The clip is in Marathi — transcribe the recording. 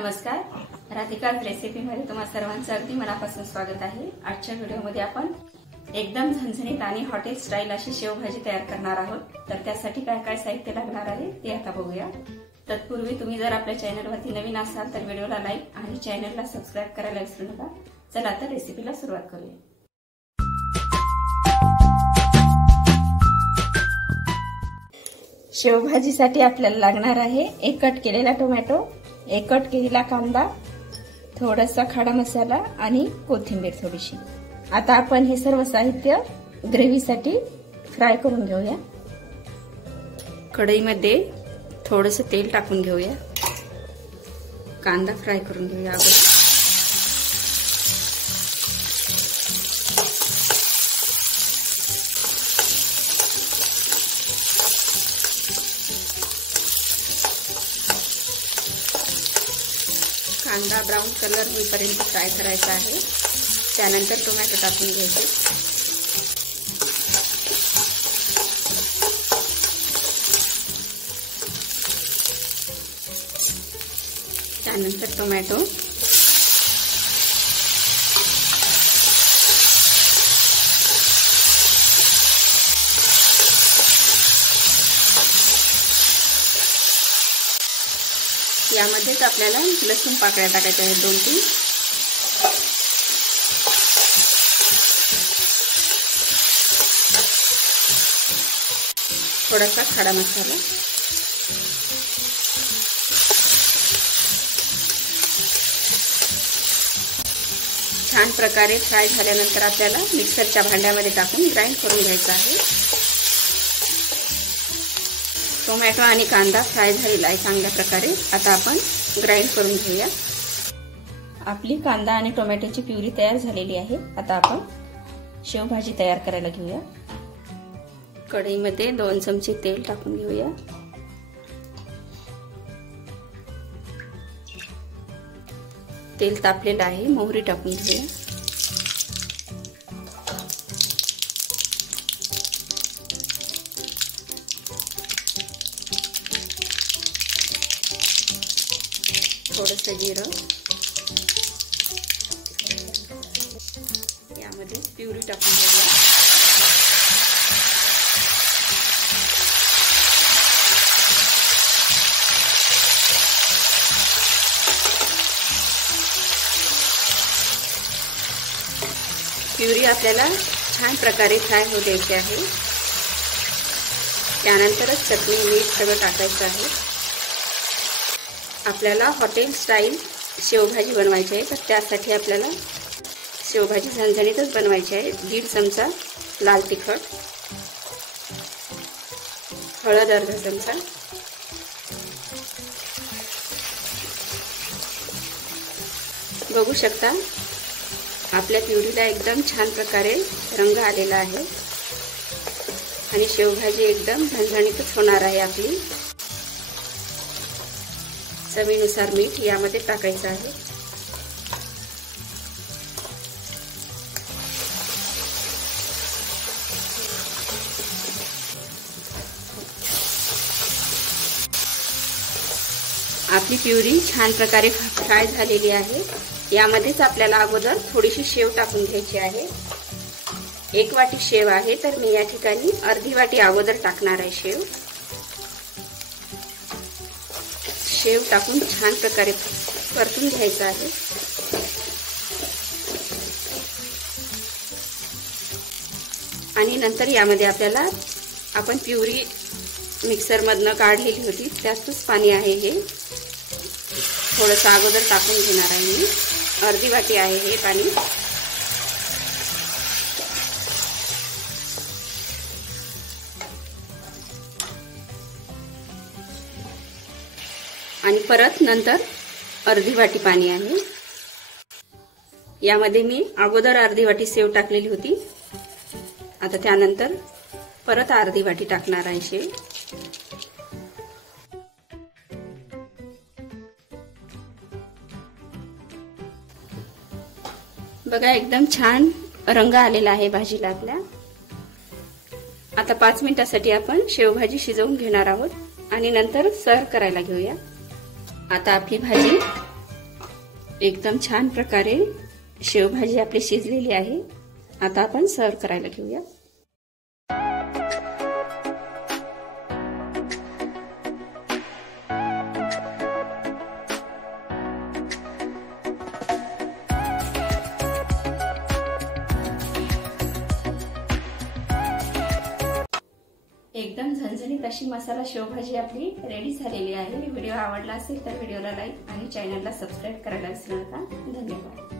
नमस्कार, राधिकाज रेसिपीमध्ये तुम्हा सर्वांचं अगदी मनापासून स्वागत आहे। आजच्या व्हिडिओमध्ये आपण एकदम झणझणीत आणि हॉटेल स्टाईल अशी शेवभाजी तयार करणार आहोत। तर त्यासाठी काय काय साहित्य लागणार आहे ते आता बघूया। तत्पूर्वी तुम्ही जर आपल्या चॅनलवरती नवीन असाल तर व्हिडिओला लाईक आणि चॅनलला सबस्क्राइब करायला विसरू नका। चला तर रेसिपीला सुरुवात करूया। शेवभाजीसाठी आपल्याला लागणार आहे एक कट केलेला टोमॅटो, एक कट केलेला कांदा, थोडासा खडा मसाला आणि कोथिंबीर थोडीशी। आता आपण हे सर्व साहित्य ग्रेव्हीसाठी फ्राय करून घेऊया। कढईमध्ये थोडंसं तेल टाकून घेऊया। कांदा फ्राय करून घेऊया अगोदर। कांदा ब्राउन कलर होईपर्यंत फ्राय करायचा आहे। त्यानंतर टोमॅटो टाकून घ्यायचे। त्यानंतर टोमॅटो यामध्येच आपल्याला लसूण पाकळ्या टाकायच्या आहेत 2-3। थोडासा खडा मसाला, छान प्रकारे फ्राय झाल्यानंतर आपल्याला मिक्सरच्या भांड्यामध्ये टाकून ग्राइंड करून घ्यायचा आहे। टोमॅटो आणि कांदा फ्राय झालेला आहे चांगल्या प्रकारे। आता आपण ग्राइंड करून घेऊया। आपली कांदा आणि टोमॅटोची प्युरी तयार झालेली आहे। आता आपण शेवभाजी तयार करायला घेऊया। कढईमध्ये 2 चमचे तेल टाकून घेऊया। तेल तापलेलं आहे, मोहरी टाकून घेऊया। थोडंसं जिरं, यामध्ये प्युरी टाकून घेऊया। प्युरी आपल्याला छान प्रकारे फ्राय होऊ द्यायची आहे। त्यानंतरच चटणी मीठ सगळं टाकायचं आहे। आपल्याला हॉटेल स्टाईल शेवभाजी बनवायची आहे, तर त्यासाठी आपल्याला शेवभाजी झणझणीतच बनवायची आहे। 1.5 चमचा लाल तिखट, हळद अर्धा चमचा, बघू शकता आपल्या प्युरीला एकदम छान प्रकारे रंग आलेला आहे आणि शेवभाजी एकदम झणझणीतच होणार आहे आपली। चवीनुसार मीठ यामध्ये टाकायचं आहे। आपली प्युरी छान प्रकारे फ्राय झालेली आहे। यामध्येच आपल्याला अगोदर थोडीशी शेव टाकून घ्यायची आहे। 1 वाटी शेव आहे, तर मी या ठिकाणी अर्धी वाटी अगोदर टाकणार आहे शेव। शेव टाकून छान प्रकारे परतून घ्यायचं आहे। आणि नंतर यामध्ये आपल्याला आपण प्युरी मिक्सर मधनं काढलेली होती त्यातच पाणी आहे हे थोडंसं अगोदर टाकून घेणार आहे मी। अर्धी वाटी आहे हे पाणी। आणि परत नंतर अर्धी वाटी पाणी आहे। यामध्ये मी अगोदर अर्धी वाटी शेव टाकलेली होती, आता त्यानंतर परत अर्धी वाटी टाकणार आहे शेव। बघा एकदम छान रंग आलेला आहे भाजीला आपल्या। आता 5 मिनिटांसाठी आपण शेवभाजी शिजवून घेणार आहोत आणि नंतर सर्व करायला घेऊया। आता आपली भाजी एकदम छान प्रकारे शेवभाजी आपली शिजलेली आहे। आता आपण सर्व करायला घेऊया। एकदम झणझणीत अशी मसाला शेवभाजी आपली रेडी झालेली आहे। व्हिडिओ आवडला असेल तर व्हिडिओला लाईक आणि चॅनलला सबस्क्राईब करायला विसरू नका। धन्यवाद।